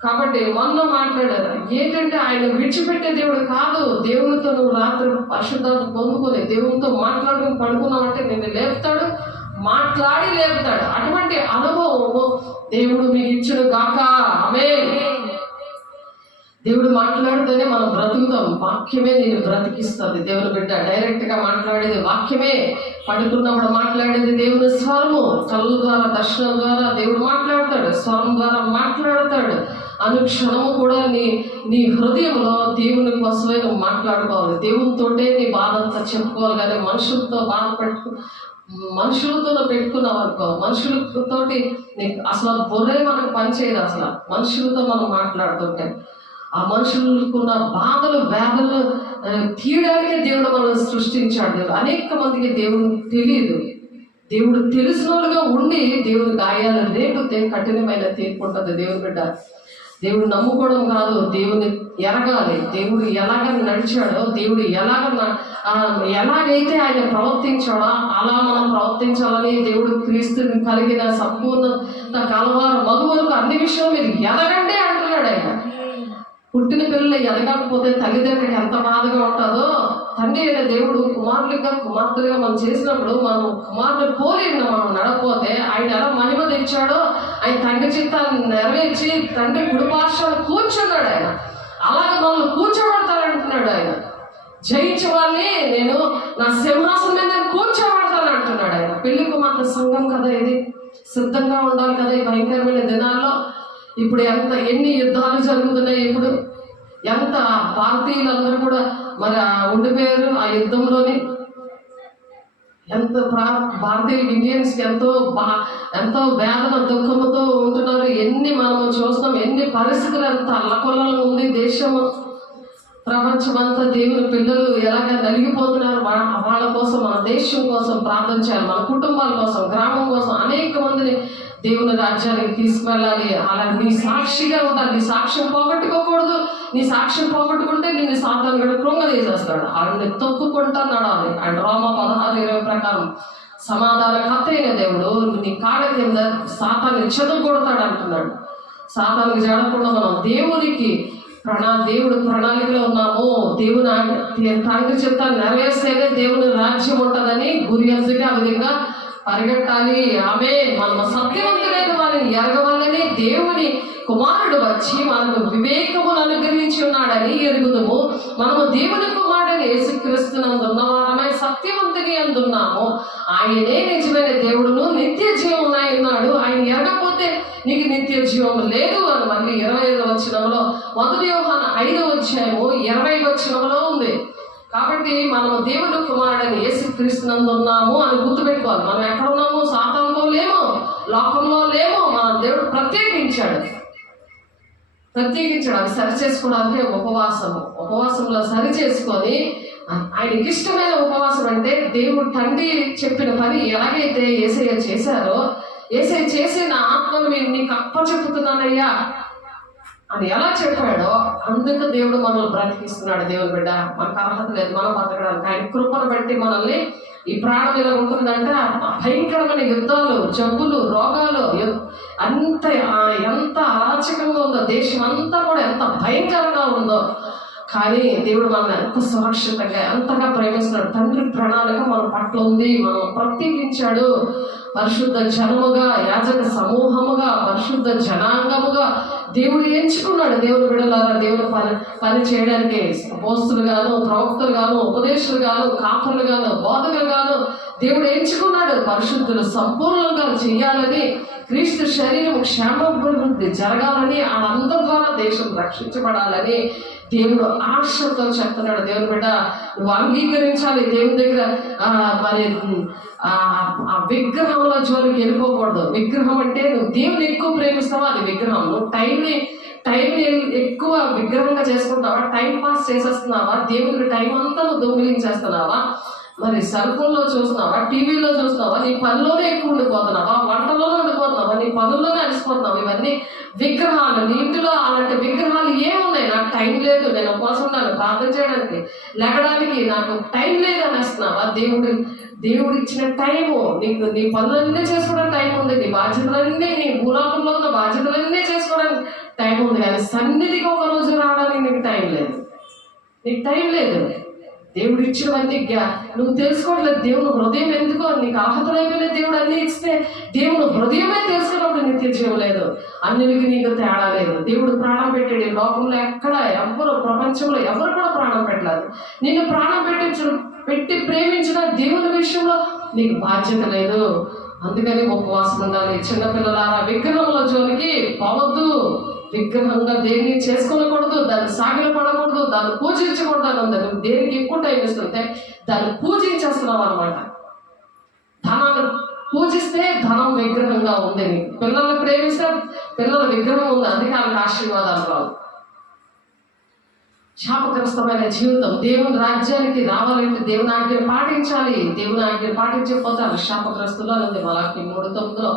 కాబట్టి మొన్న మాట్లాడారు ఏంటంటే ఆయన విడిచిపెట్టే దేవుడు కాదు. దేవునితో నువ్వు రాత్రి పరిశుద్ధాన్ని పొందుకొని దేవునితో మాట్లాడుకుని పడుకున్నావంటే నిన్ను లేపుతాడు, మాట్లాడి లేపుతాడు. అటువంటి అనుభవము దేవుడు మీకు ఇచ్చును గాక. ఆమేన్. దేవుడు మాట్లాడితేనే మనం బ్రతుకుతాం. వాక్యమే నేను బ్రతికిస్తుంది. దేవుని బిడ్డ డైరెక్ట్ గా మాట్లాడేది వాక్యమే. పడుకున్నప్పుడు మాట్లాడేది దేవుని స్వరము. కళ్ళ ద్వారా దర్శనం ద్వారా దేవుడు మాట్లాడతాడు, స్వరం ద్వారా మాట్లాడతాడు. అనుక్షణము కూడా నీ హృదయంలో దేవుని కోసమే నువ్వు మాట్లాడుకోవాలి. దేవునితోటే నీ బాధ అంతా చెప్పుకోవాలి. కానీ మనుషులతో మనుషులతో పెట్టుకున్నావు అనుకో, మనుషులతోటి నీకు అసలు బొర్రే మనకు పనిచేయదు. అసలు మనుషులతో మనం మాట్లాడుతుంటే ఆ మనుషులకున్న బాధలు వ్యాధులను తీయడానికే దేవుడు మనల్ని సృష్టించాడు. అనేక మందికి దేవుడు తెలియదు. దేవుడు తెలిసినోళ్ళుగా ఉండి దేవుని గాయాలు రేపితే కఠినమైన తీర్పు ఉంటుంది. దేవుని బిడ్డ దేవుడు నమ్ముకోవడం కాదు, దేవుని ఎరగాలి. దేవుడు ఎలాగ నడిచాడో, దేవుడు ఎలాగైతే ఆయన ప్రవర్తించాడో అలా మనం ప్రవర్తించాలని దేవుడు క్రీస్తుని కలిగిన సంపూర్ణత కలవారు మగువరకు అన్ని విషయం మీరు ఎదగండి అంటున్నాడు. ఆయన పుట్టిన పిల్లలు ఎదగకపోతే తల్లిదండ్రులకు ఎంత బాధగా ఉంటుందో, తండ్రి అయిన దేవుడు కుమార్తెలుగా మనం చేసినప్పుడు మనం కుమార్తె పోలి మనం నడకపోతే ఆయన ఎలా మహిమ తెచ్చాడో, ఆయన తండ్రి చిత్తాన్ని నెరవేర్చి తండ్రి కుడిపార్శ్వాన్ని కూర్చున్నాడు. ఆయన అలాగే మనల్ని కూర్చోబడతానంటున్నాడు. ఆయన జయించే వాళ్ళని నేను నా సింహాసనం మీద నేను కూర్చోబడతాను అంటున్నాడు. ఆయన పెళ్లి కుమార్తె సంఘం కదా, ఇది సిద్ధంగా ఉండాలి కదా ఈ భయంకరమైన దినాల్లో. ఇప్పుడు ఎన్ని యుద్ధాలు జరుగుతున్నాయి, ఇప్పుడు ఎంత భారతీయులందరూ కూడా మరి ఉండిపోయారు ఆ యుద్ధంలోని. ఎంత భారతీయులు ఇండియన్స్కి ఎంతో వేదన దుఃఖంతో ఉంటున్నారు. ఎన్ని మనము చూస్తాం, ఎన్ని పరిస్థితులు ఎంత అల్లకొల్లలో ఉంది దేశము. ప్రపంచమంతా దేవుని పిల్లలు ఎలాగ నలిగిపోతున్నారు. వాళ్ళ కోసం, మన దేశం కోసం ప్రార్థన చేయాలి. మన కుటుంబాల కోసం, గ్రామం కోసం అనేక మందిని దేవుని రాజ్యానికి తీసుకువెళ్ళాలి. అలా నీ సాక్షిగా ఉండాలి. నీ సాక్ష్యం పోగొట్టుకోకూడదు. నీ సాక్ష్యం పోగొట్టుకుంటే నిన్ను సాతాను కూడా కృంగదీసేస్తాడు. ఆయన తొక్కుకుంటా నడాలి. ఆయన రోమా 16:20 ప్రకారం సమాధానకర్త అయిన దేవుడు నీ కాళ్ళ కింద సాతాన్ని చెదగొడతాడు అంటున్నాడు. సాతానికి జరగకుండా మనం దేవుడు ప్రణాళికలో ఉన్నాము. దేవుని తండ్రి చిత్తాన్ని నెరవేర్స్తేనే దేవుని రాజ్యం ఉంటుందని గురి అందుకే ఆ విధంగా పరిగెట్టాలి. ఆమె మనం సత్యవంతులైన వారిని ఎరగవాలని దేవుని కుమారుడు వచ్చి మనకు వివేకమును అనుగ్రహించి ఉన్నాడని ఎరుగుదము. మనము దేవుని కుమారుడని యేసుక్రీస్తునందు ఉన్నవారమై సత్యవంతుని అందున్నాము. ఆయనే నిజమైన దేవుడును నిత్య జీవం ఉన్నాడు. ఆయన ఎరగకపోతే నీకు నిత్య జీవం లేదు అని మళ్ళీ 25వ వచనంలో 1 యోహాను 5వ అధ్యాయము 20వ వచనంలో ఉంది. కాబట్టి మనం దేవుడు కుమారుడని యేసుక్రీస్తునందు ఉన్నాము అని గుర్తుపెట్టుకోవాలి. మనం ఎక్కడ ఉన్నాము? సాతానులో లేము, లోకంలో లేము. మన దేవుడు ప్రత్యేకించాడు. అది సరి చేసుకోవడానికి ఉపవాసంలో సరి చేసుకొని, ఆయనకి ఇష్టమైన ఉపవాసం అంటే దేవుడు తండ్రి చెప్పిన పని ఎలాగైతే యేసయ్య చేశారో, యేసయ్య చేసి నా ఆత్మను నీకు అప్పచెప్పుతున్నానయ్యా అని ఎలా చెప్పాడో, అందుకు దేవుడు మనల్ని బ్రతికిస్తున్నాడు. దేవుని బిడ్డ, మనకు అర్హత లేదు మనం బతకడానికి. ఆయన కృపను బట్టి మనల్ని ఈ ప్రాణం ఇలా ఉంటుందంటే భయంకరమైన యుద్ధాలు, జబ్బులు, రోగాలు ఎంత అరాచకంగా ఉందో, దేశం అంతా కూడా ఎంత భయంకరంగా ఉందో, కానీ దేవుడు మనల్ని ఎంత సురక్షితంగా ఎంతగా ప్రేమిస్తున్నాడు. తండ్రి ప్రణాళిక మన పట్ల ఉంది. మనం ప్రత్యేకించాడు. పరిశుద్ధ జనముగా, యాజక సమూహముగా, పరిశుద్ధ జనాంగముగా దేవుడు ఎంచుకున్నాడు. దేవుని బిడ్డలారా, దేవుని పని చేయడానికి అపోస్తులు గాను, ప్రవక్తలు గాను, ఉపదేశులు గాను, కాపరులు గాను, బోధకులు గాను దేవుడు ఎంచుకున్నాడు. పరిశుద్ధులు సంపూర్ణంగా చేయాలని, క్రీస్తు శరీరం క్షేమాభివృద్ధి జరగాలని, ఆనందం ద్వారా దేశం రక్షించబడాలని దేవుడు ఆశతో చెప్తున్నాడు. దేవుని బిడ్డ, నువ్వు అంగీకరించాలి. దేవుని దగ్గర మరి ఆ విగ్రహంలో జోలికి వెళ్ళిపోకూడదు. విగ్రహం అంటే నువ్వు దేవుని ఎక్కువ ప్రేమిస్తావా, అది విగ్రహం. నువ్వు టైంని ఎక్కువ విగ్రహంగా చేసుకుంటావా, టైం పాస్ చేసేస్తున్నావా, దేవునికి టైం అంతా నువ్వు దొంగిలించేస్తున్నావా, మరి సెల్ ఫోన్లో చూస్తున్నావా, టీవీలో చూస్తున్నావా, నీ పనిలోనే ఎక్కువ ఉండిపోతున్నావా, వంటలోనే ఉండిపోతున్నావా, నీ పనుల్లోనే అలసిపోతున్నావు. ఇవన్నీ విగ్రహాలు. నీ ఇంటిలో అలాంటి విగ్రహాలు ఏమున్నాయి? నాకు టైం లేదు, నేను ఉపవాసం ఉన్నాను, ప్రార్థన చేయడానికి, లెగడానికి నాకు టైం లేదు అనేస్తున్నావా? దేవుడు ఇచ్చిన టైము నీకు, నీ పనులన్నీ చేసుకోవడానికి టైం ఉంది, నీ బాధ్యతలన్నీ, నీ భూలోకంలో ఉన్న బాధ్యతలన్నీ చేసుకోవడానికి టైం ఉంది, కానీ సన్నిధికి ఒక రోజు రావడానికి నీకు టైం లేదు. నీకు టైం లేదు. దేవుడు ఇచ్చినవన్నీ నువ్వు తెలుసుకోవట్లేదు. దేవుని హృదయం ఎందుకో నీకు అర్హతలైపోయిన దేవుడు అన్ని ఇస్తే దేవుని హృదయమే తెలుసుకున్నప్పుడు నిత్య జీవం లేదు. అన్నిటికి నీకు తేడా లేదు. దేవుడు ప్రాణం పెట్టాడు. ఈ లోకంలో ఎక్కడ ఎవరు, ప్రపంచంలో ఎవరు కూడా ప్రాణం పెట్టలేదు. నిన్ను ప్రాణం పెట్టి ప్రేమించిన దేవుని విషయంలో నీకు బాధ్యత లేదు. అందుకని ఉపవాసం ఉండాలి. చిన్నపిల్లలారా, విగ్రహంలో జోలికి పోవద్దు. విగ్రహంగా దేన్ని చేసుకోకూడదు, దాన్ని సాగిల పడకూడదు, దాన్ని పూజించకూడదు అని ఉంది. నువ్వు దేనికి ఎక్కువ టైం ఇస్తుంటే దాన్ని పూజించేస్తున్నావు అనమాట. ధనాన్ని పూజిస్తే ధనం విగ్రహంగా ఉంది. నీకు పిల్లల్ని ప్రేమిస్తే పిల్లల విగ్రహం ఉంది, అందుకే వాళ్ళకి ఆశీర్వాదాలు రావు. శాపగ్రస్తమైన జీవితం. దేవుని రాజ్యానికి రావాలంటే దేవుని ఆజ్ఞను పాటించాలి. దేవుని ఆజ్ఞను పాటించకపోతే అది శాపగ్రస్తులు అని ఉంది మలాకి 3:9.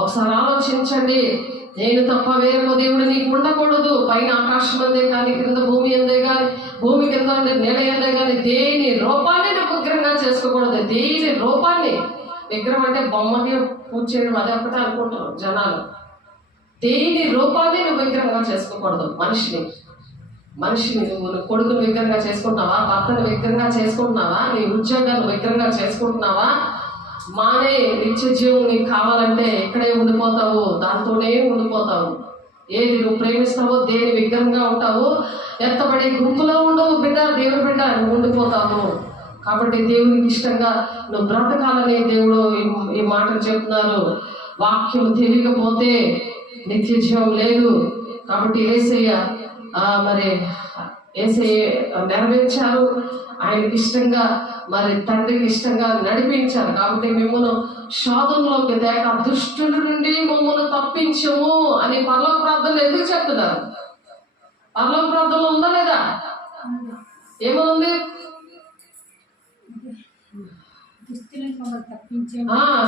ఒకసారి ఆలోచించండి. నేను తప్ప వేరొక దేవుడు నీకు ఉండకూడదు. పైన ఆకాశం అందే కానీ, క్రింద భూమి అందే కానీ, భూమి కింద ఉండే నేల అందే కానీ దేని రూపాన్ని నువ్వు విగ్రహంగా చేసుకోకూడదు. దేని రూపాన్ని, విగ్రహం అంటే బొమ్మకి పూజ చేయడం అదే ఒకటే అనుకుంటారు జనాలు. దేని రూపాన్ని నువ్వు విగ్రహంగా చేసుకోకూడదు. మనిషిని నువ్వు కొడుకుని విగ్రహంగా చేసుకుంటున్నావా, భర్తను విగ్రహంగా చేసుకుంటున్నావా, నీ ఉద్యోగాన్ని విగ్రహంగా చేసుకుంటున్నావా? మానే. నిత్య జీవం నీకు కావాలంటే ఇక్కడే ఉండిపోతావు, దాంతోనే ఉండిపోతావు. ఏది నువ్వు ప్రేమిస్తావో, దేని విగ్రహంగా ఉంటావు, ఎత్తబడే గుంపులో ఉండవు బిడ్డ, దేవుని బిడ్డ, నువ్వు ఉండిపోతావు. కాబట్టి దేవునికి ఇష్టంగా నువ్వు బ్రతకాలని దేవుడు ఈ మాటలు చెప్తున్నారు. వాక్యం తెలియకపోతే నిత్య జీవం లేదు. కాబట్టి యేసయ్య నెరవేర్చారు. ఆయనకి ఇష్టంగా, మరి తండ్రికి ఇష్టంగా నడిపించారు. కాబట్టి మిమ్మల్ని శోధనలోకి తేక దుష్టుడి నుండి మమ్మల్ని తప్పించము అని పరలోక ప్రార్థనలు ఎందుకు చెప్తున్నారు? పరలోక ప్రార్థనలో ఉందా లేదా? ఏమనుంది?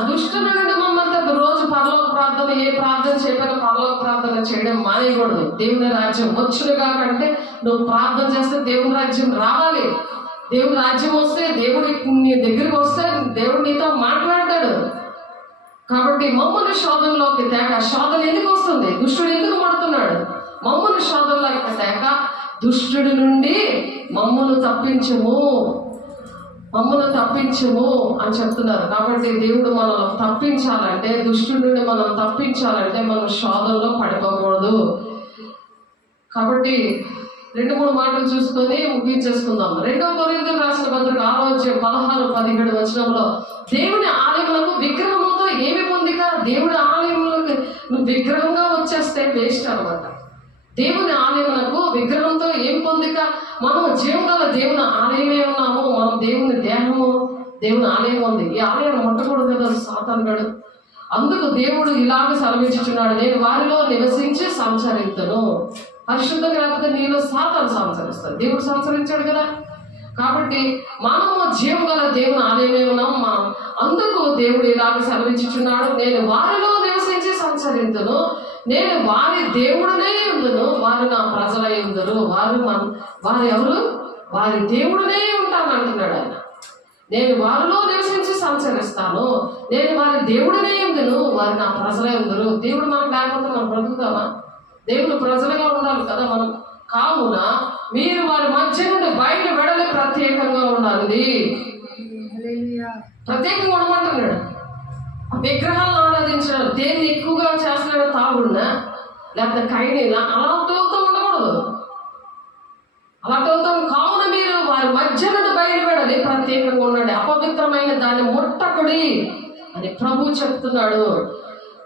దుష్టుల నుండి మమ్మల్ని రోజు పరలోక ప్రార్థన, ఏ ప్రార్థన చెప్పినా పరలోక ప్రార్థన చేయడం మానేయకూడదు. దేవుని రాజ్యం వచ్చును కాకంటే నువ్వు ప్రార్థన చేస్తే దేవుని రాజ్యం రావాలి. దేవుని రాజ్యం వస్తే, దేవుడి నీ దగ్గరికి వస్తే దేవుడు నీతో మాట్లాడతాడు. కాబట్టి మమ్మల్ని శోధనలోకి తేక, శోధన ఎందుకు వస్తుంది? దుష్టుడు ఎందుకు పడుతున్నాడు? మమ్మల్ని శోధనలోకి తేక దుష్టుడి నుండి మమ్మల్ని తప్పించము అని చెప్తున్నారు. కాబట్టి దేవుడు మనల్ని తప్పించాలంటే, దుష్టుడి నుండి మనం తప్పించాలంటే మనం శోధనలో పడిపోకూడదు. కాబట్టి 2-3 మాటలు చూసుకొని ముగించేసుకుందాం. 2 కొరింథీయులకు రాసిన పత్రిక 6:16-17 వచనంలో దేవుని ఆలయములకు విగ్రహముతో ఏమి పొందిక? దేవుని ఆలయములకు నువ్వు విగ్రహంగా వచ్చేస్తే వేస్ట్ అనమాట. దేవుని ఆలయములకు విగ్రహంతో ఏం పొందిక? మనం జీవం గల దేవుని ఆలయమే ఉన్నాము. మనం దేవుని దేహము, దేవుని ఆలయం ఉంది. ఈ ఆలయాన్ని ముట్టకూడదు కదా సాతానుగాడు. అందుకు దేవుడు ఇలాగ సెలవిచ్చుచున్నాడు, నేను వారిలో నివసించి సంచరింతును. పరిశుద్ధంగా లేకపోతే నీలో సాతాను సంచరిస్తాడు, దేవుడు సంచరించాడు కదా. కాబట్టి మనము జీవం గల దేవుని ఆలయమే ఉన్నాము. అందుకు దేవుడు ఇలాగ సెలవిచ్చుచున్నాడు, నేను వారిలో నివసించి సంచరింతును, నేను వారి దేవుడునే ఉందును, వారు నా ప్రజలై ఉందరు. వారు ఎవరు? వారి దేవుడునే ఉంటాను అంటున్నాడు ఆయన. నేను వారిలో నివసించి సంచరిస్తాను, నేను వారి దేవుడినే ఉందును, వారు నా ప్రజలే ఉందరు. దేవుడు మనకు లేకపోతే మనం బ్రతుకుతామా? దేవుడు ప్రజలుగా ఉండాలి కదా మనం. కావున మీరు వారి మధ్య నుండి బయట వెడలి ప్రత్యేకంగా ఉండాలి. ప్రత్యేకంగా ఉండమంటున్నాడు. విగ్రహాలను ఆరాధించడం, దేన్ని ఎక్కువగా చేస్తున్నాడు, తాగుడునా లేకపోతే కైనేనా, అలాంటి ఉండకూడదు. అలాంటి కావున మీరు వారి మధ్య నుండి బయటపడాలి, ప్రత్యేకంగా ఉండండి, అపవిత్రమైన దాన్ని ముట్టకుడి అని ప్రభు చెప్తున్నాడు.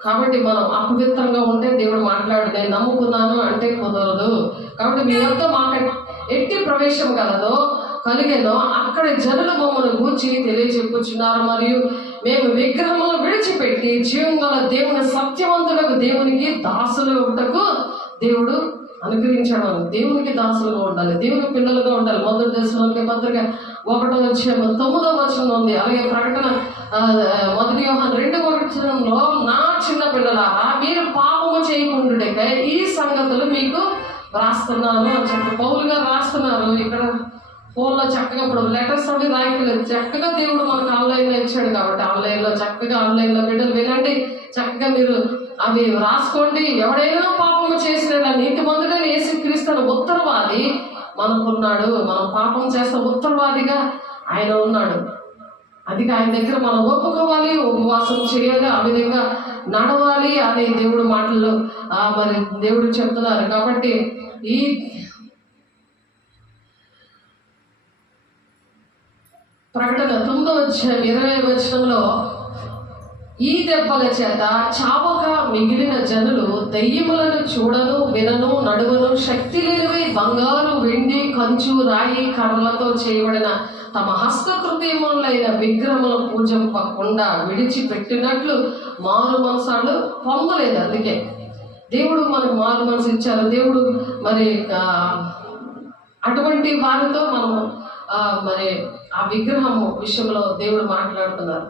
కాబట్టి మనం అపవిత్రంగా ఉంటే దేవుడు మాట్లాడు, నేను నమ్ముకున్నాను అంటే కుదరదు. కాబట్టి మీ వద్ద మాకు ఎట్టి ప్రవేశం కలదో కలిగేదో అక్కడ జనులు మమ్మల్ని గూర్చి తెలియచెప్పుచున్నారు. మరియు మేము విగ్రహములను విడిచిపెట్టి జీవం గల దేవుని సత్యవంతులకు దేవునికి దాసులు ఒకటకు దేవుడు అనుగ్రహించడం. దేవునికి దాసులుగా ఉండాలి, దేవుని పిల్లలుగా ఉండాలి. మొదటి దశలోకి పత్రిక 1:9 ఉంది. అలాగే ప్రకటన 1 యోహాను 2:1 నా చిన్న పిల్లలారా మీరు పాపము చేయకుండాక ఈ సంగతులు మీకు రాస్తున్నాను అని చెప్పి పౌలు గారు రాస్తున్నారు. ఇక్కడ ఫోన్లో చక్కగా ఇప్పుడు లెటర్స్ అవి రాయట్లేదు, చక్కగా దేవుడు మనకు ఆన్లైన్లో ఇచ్చాడు. కాబట్టి ఆన్లైన్లో బిడ్డలు వినండి, చక్కగా మీరు అవి రాసుకోండి. ఎవడైనా పాపము చేసిన నీతిమంతుడైన యేసుక్రీస్తు ఉత్తరవాది మనకున్నాడు. మనం పాపం చేస్తే ఉత్తరవాదిగా ఆయన ఉన్నాడు. అది ఆయన దగ్గర మనం ఒప్పుకోవాలి, ఉపవాసం చేయాలి, ఆ విధంగా నడవాలి అని దేవుడు మాటలు మరి దేవుడు చెప్తున్నారు. కాబట్టి ఈ ప్రకటన 9:20 ఈ దెబ్బల చేత చావక మిగిలిన జనులు దయ్యములను చూడను, వినను, నడువను, శక్తి లేనివి బంగారు, వెండి, కంచు, రాయి, కర్రలతో చేయబడిన తమ హస్తకృత్యములైన విగ్రహముల పూజింపకుండా విడిచిపెట్టినట్లు మారు మనసాలు పొందలేదు. అందుకే దేవుడు మనకు మారు మనసు ఇచ్చారు. దేవుడు మరి అటువంటి వారితో మనము మరి ఆ విగ్రహము విషయంలో దేవుడు మాట్లాడుతున్నారు.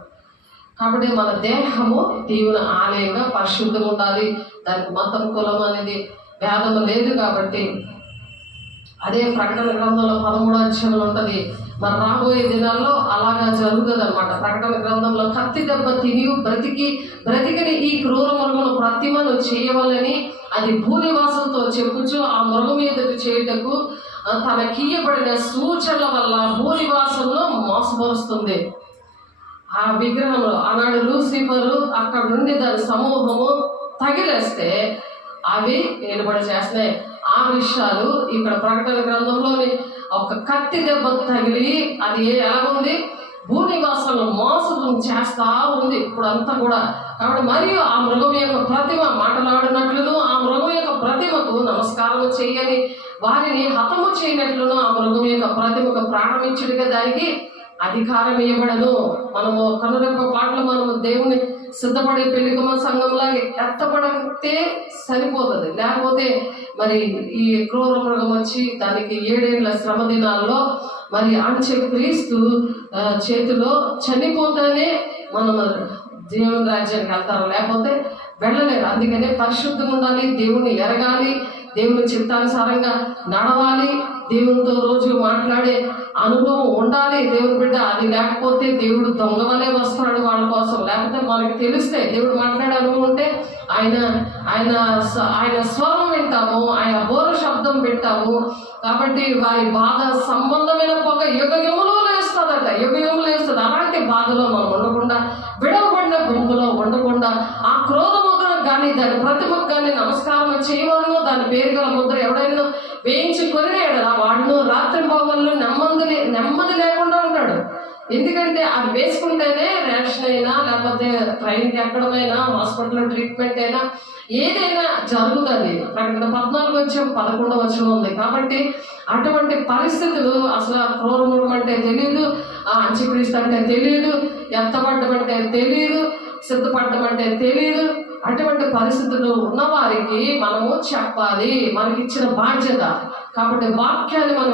కాబట్టి మన దేహము దేవుని ఆలయంగా పరిశుద్ధంగా ఉండాలి. దానికి మతం, కులం అనేది భేదము లేదు. కాబట్టి అదే ప్రకటన గ్రంథంలో 13వ ఉంటుంది. మరి రాబోయే దినాల్లో అలాగా జరుగుతుంది అనమాట. ప్రకటన గ్రంథంలో కత్తి దెబ్బ తిని బ్రతికిని ఈ క్రూర మృగమును ప్రతిమను చేయవలని అది భూనివాసంతో చెప్పుచు ఆ మృగం మీదకు చేయుటకు తనకియ్యబడిన సూచనల వల్ల భూనివాసంలో మోసపరుస్తుంది. ఆ విగ్రహంలో ఆనాడు లూసిఫరు అక్కడ నుండి దాని సమూహము తగిలేస్తే అవి ఏలుబడి చేస్తున్నాయి. ఆ విషయాలు ఇక్కడ ప్రకటన గ్రంథంలోని ఒక కత్తి దెబ్బ తగిలి అది ఎలాగుంది, భూనివాసంలో మోసం చేస్తా ఉంది ఇప్పుడు అంతా కూడా. కాబట్టి మరియు ఆ మృగం యొక్క ప్రతిమ మాట్లాడినట్లును, ఆ మృగం యొక్క ప్రతిమకు నమస్కారం చేయని వారిని హతము చేయనట్లును, ఆ మృగం యొక్క ప్రతిమకు ప్రాణం ఇచ్చుడుగా దానికి అధికారం ఇవ్వబడను. మనము కనురెప్ప పాటలు మనము దేవుని సిద్ధపడే పెళ్లికమ సంఘంలా ఎత్తపడితే సరిపోతుంది. లేకపోతే మరి ఈ క్రూర మృగం వచ్చి దానికి 7 ఏళ్ల శ్రమ దినాల్లో మరి అంత్యక్రీస్తు చేతిలో చనిపోతేనే మనం దేవుని రాజ్యానికి వెళ్తారు, లేకపోతే వెళ్ళలేరు. అందుకనే పరిశుద్ధంగా ఉండాలి, దేవుని ఎరగాలి, దేవుని చిత్తానుసారంగా నడవాలి, దేవునితో రోజు మాట్లాడే అనుభవం ఉండాలి దేవుని బిడ్డ. అది లేకపోతే దేవుడు దొంగ వలే వస్తున్నాడు వాళ్ళ కోసం. లేకపోతే మనకి తెలిస్తే దేవుడు మాట్లాడే అనుభవం ఉంటే ఆయన స్వరం వింటాము, ఆయన బోర శబ్దం వింటాము. కాబట్టి వారి బాధ సంబంధమైన పొగ యుగములో లేస్తుందట, యుగములు లేస్తుంది. అలాంటి బాధలో మనం ఉండకుండా, విడవబడిన గుంపులో ఉండకుండా, ఆ క్రోధ ముద్రకు కానీ దాని ప్రతిమకు కానీ నమస్కారం చేయవాలను, దాని పేరు గల ముద్ర ఎవడైనా వేయించుకొని వాడును రాత్రి భాగంలో నెమ్మది లేకుండా ఉంటాడు. ఎందుకంటే అది వేసుకుంటేనే రేషన్ అయినా, లేకపోతే ట్రైన్కి ఎక్కడమైనా, హాస్పిటల్లో ట్రీట్మెంట్ అయినా, ఏదైనా జరుగుతుంది. ప్రకటన 14:11 ఉంది. కాబట్టి అటువంటి పరిస్థితులు అసలు క్రూరమృగం అంటే తెలియదు, అంత్యక్రీస్తు అంటే తెలియదు, ఎత్తపడ్డం అంటే తెలియదు, సిద్ధపడ్డం అంటే తెలియదు. అటువంటి పరిస్థితులు ఉన్నవారికి మనము చెప్పాలి, మనకి ఇచ్చిన బాధ్యత. కాబట్టి వాక్యాన్ని మనం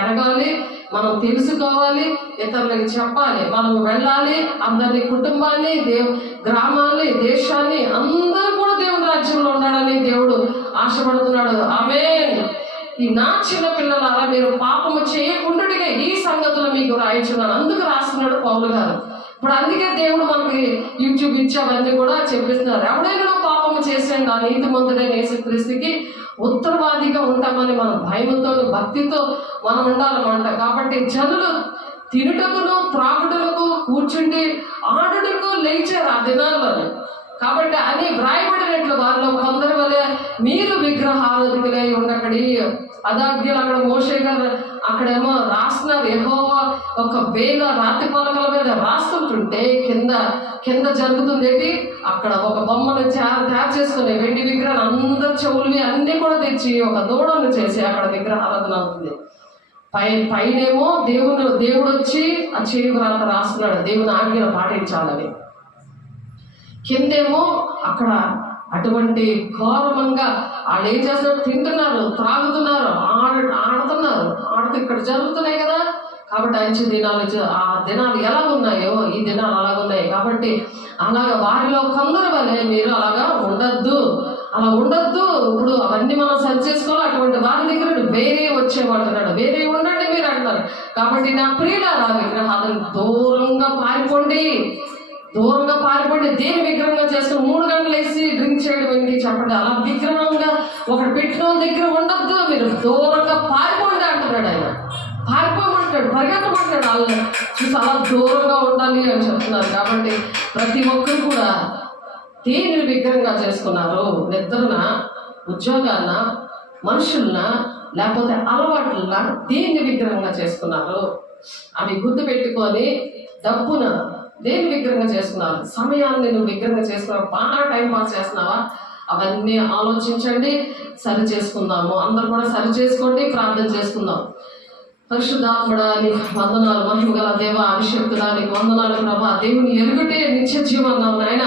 ఎరగాలి, మనం తెలుసుకోవాలి, ఇతరులకు చెప్పాలి. మనం వెళ్ళాలి, అందరి కుటుంబాన్ని, గ్రామాల్ని, దేశాన్ని అందరూ కూడా దేవుని రాజ్యంలో ఉండాలని దేవుడు ఆశపడుతున్నాడు. ఆమేన్. ఈ నా చిన్న పిల్లలారా, మీరు పాపము చేయకుండాగా ఈ సంగతులు మీకు రాయించున్నాను, అందుకు రాస్తున్నాడు పౌలు గారు. ఇప్పుడు అందుకే దేవుడు మనకి యూట్యూబ్ ఇచ్చి అవన్నీ కూడా చెప్పిస్తున్నారు. ఎవడైనా పాపము చేసేయండి, ఆ నీతిమంతుడైన యేసుక్రీస్తుకి ఉత్తరవాదిగా ఉంటామని మన భయంతో, భక్తితో మనం ఉండాలన్నమాట. కాబట్టి జనులు తినుటకును త్రాగుటకు కూర్చుండి ఆడుటకు లేచారు ఆ దినాల్లోనే. కాబట్టి అని వ్రాయబడినట్లు వారిలో కొందరి వలె మీరు విగ్రహారాధికులై ఉండకడి. అదాగ్యులు అక్కడ మోషే గారు అక్కడేమో రాస్తున్నారు, యెహోవా ఒక వేల రాతి పలకల మీద రాస్తుంటుంటే కింద జరుగుతుంది ఏంటి, అక్కడ ఒక బొమ్మను తయారు చేసుకుని వెండి విగ్రహాలు అందరి చెవులు అన్ని కూడా తెచ్చి ఒక దూడను చేసి అక్కడ విగ్రహారాధన అవుతుంది. పైనేమో దేవుడు వచ్చి ఆ చేయుకు రాస్తున్నాడు, దేవుని ఆజ్ఞను పాటించాలని. కిందేమో అక్కడ అటువంటి ఘోరమంగా వాళ్ళు ఏం చేస్తున్నారు, తింటున్నారు, త్రాగుతున్నారు, ఆడుతూ ఇక్కడ జరుగుతున్నాయి కదా. కాబట్టి అంచు దినాలు, ఆ దినాలు ఎలా ఉన్నాయో ఈ దినాలు అలాగున్నాయి. కాబట్టి అలాగ వారిలో కొందరు వలె మీరు అలాగా ఉండద్దు, అలా ఉండద్దు. ఇప్పుడు అవన్నీ మనం సరి చేసుకోవాలి. అటువంటి వారి దగ్గర వేరే వచ్చేవాడున్నాడు, వేరే ఉండండి మీరు అంటున్నారు. కాబట్టి నా ప్రియులారా, విగ్రహాలను దూరంగా పారిపోండి, దేని విగ్రహంగా చేసుకుని 3 గంటలు వేసి డ్రింక్ చేయడం ఏంటి చెప్పండి. అలా విగ్రహంగా ఒకటి పెట్టిన దగ్గర ఉండద్దు, మీరు దూరంగా పారిపోండి అంటున్నాడు ఆయన. పారిపోమంటాడు, పరిగెత్తమంటాడు. వాళ్ళు చూసి అలా దూరంగా ఉండాలి అని చెప్తున్నారు. కాబట్టి ప్రతి ఒక్కరు కూడా దేని విగ్రహంగా చేసుకున్నారు, నిద్రన, ఉద్యోగాన్న, మనుషులన, లేకపోతే అలవాట్లన దేన్ని విగ్రహంగా చేసుకున్నారు. అవి గుర్తు పెట్టుకొని డబ్బున దేని విగ్రహంగా చేసుకున్నారు, సమయాన్ని నువ్వు విగ్రహంగా చేసుకున్నావు, బాగా టైం పాస్ చేస్తున్నావా, అవన్నీ ఆలోచించండి, సరి చేసుకుందాము. అందరూ కూడా సరి చేసుకోండి, ప్రార్థన చేసుకుందాం. పరిశుద్ధాత్ముడా నీకు వందనాలు, మహిమగల దేవ, అభిషక్తుడా నీకు వందనాలు ప్రభా. దేవుని ఎరుగుటే నిత్య జీవం అన్నావు నాయన.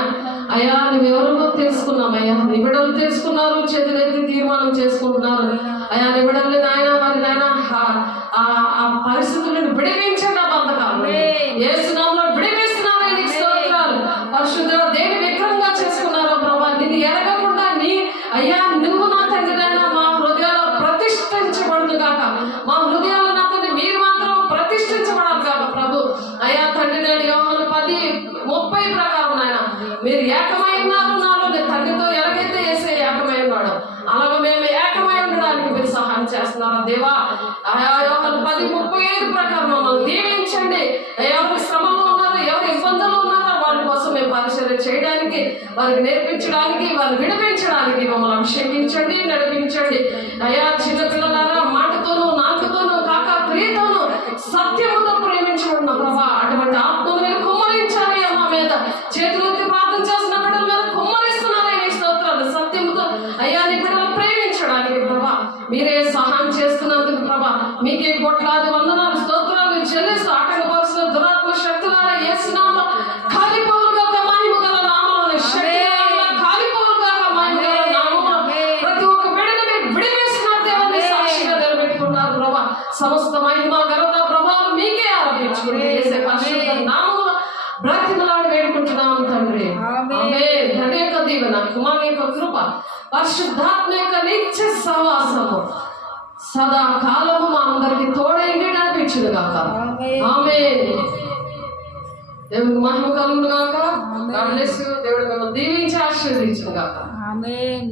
అయ్యా నువ్వెవరినో తెలుసుకున్నామయ్యా, నీ బిడ్డలు తెలుసుకున్నారు, చేతులెత్తి తీర్మానం చేసుకుంటున్నారు. అయ్యా నీ బిడ్డల్ని నాయన, మరి నాయన ఆ పరిస్థితులను విడిపించండి, ఆ బంధకాలు యేసునామములో విడిపిస్తున్నాను. నీకు స్తోత్రాలు. పరిశుద్ధుడా దేని విగ్రహంగా చేసుకున్నారో ప్రభా, నిన్ను ఎరగకుండా అయ్యా నువ్వు నా తండ్రి నాయన మా హృదయాల్లో ప్రతిష్ఠించబడును గాక, మా హృదయాల్లో నా తండ్రి మీరు మాత్రం ప్రతిష్ఠించబడాలి కాక ప్రభు. అయ్యా తండ్రి నాయన యోహాను 10:30 ప్రకారం నాయన మీరు ఏకమై ఉన్నారు నాలో, తండ్రితో ఎలాగైతే యేసే ఏకమై ఉన్నాడు అలాగ మేము ఏకమై ఉండడానికి మీరు సహాయం చేస్తున్నారు దేవా. అయా యోహాను 10:35 ప్రకారం మమ్మల్ని దీవించండి. ఎవరు శ్రమలో ఉన్నారో, ఎవరు ఇబ్బందులు ఉన్నారో వారి కోసం మేము పరిచర్య చేయడానికి, వారికి నేర్పించడానికి, వారిని విడిపించడానికి మమ్మల్ని అభిషేకించండి, నడిపించండి. అయా చిన్నపిల్లలారా, మాటతోనూ నాకుతోనూ కాక క్రియతోనూ సత్యముతో ప్రేమించబడిన ప్రభా, అటువంటి ఆత్మను మీరు కుమ్మరించాలి మా మీద. చేతులెత్తి ప్రార్థన చేసిన బిడ్డల మీద కుమ్మరిస్తున్నారని నీ స్తోత్రాలు. సత్యముతో అయ్యా నీ బిడ్డలు ప్రేమించడానికి ప్రభా మీరే సహాయం చేస్తున్నందుకు ప్రభా మీకే కోట్లాది వందనాలు, స్తోత్రాలు చెల్లిస్తూ ఆటంకపరుస్తున్న దురాత్మ శక్తులారా యేసునామములో కాలిపోవుగాక, మహిమగల నామములో శక్తిగా కాలిపోవుగాక, మహిమగల నామములో ప్రతి ఒక్క బిడ్డను మీరు విడివేస్తున్నారు దేవా, సాక్షిగా నిలబెట్టుకున్నారు ప్రభా. సమస్త మహిమ ఘనత ప్రభావం మీకే ఆరోపించుకుంటే యేసు పరిశుద్ధ నామములో బ్రతిమలాడి వేడుకుంటున్నాము తండ్రి. ఆమేన్. తండ్రి యొక్క దీవెన, కుమారుని యొక్క కృప, పరిశుద్ధాత్మ యొక్క నిత్య సహవాసము సదా కాలము మా అందరికి తోడైంది నడిపించును గాక. ఆమేన్. దేవునికి మహిమ కలుగును గాక. God bless you. దేవుడు మిమ్మల్ని దీవించి ఆశీర్వదించును గాక. ఆమేన్.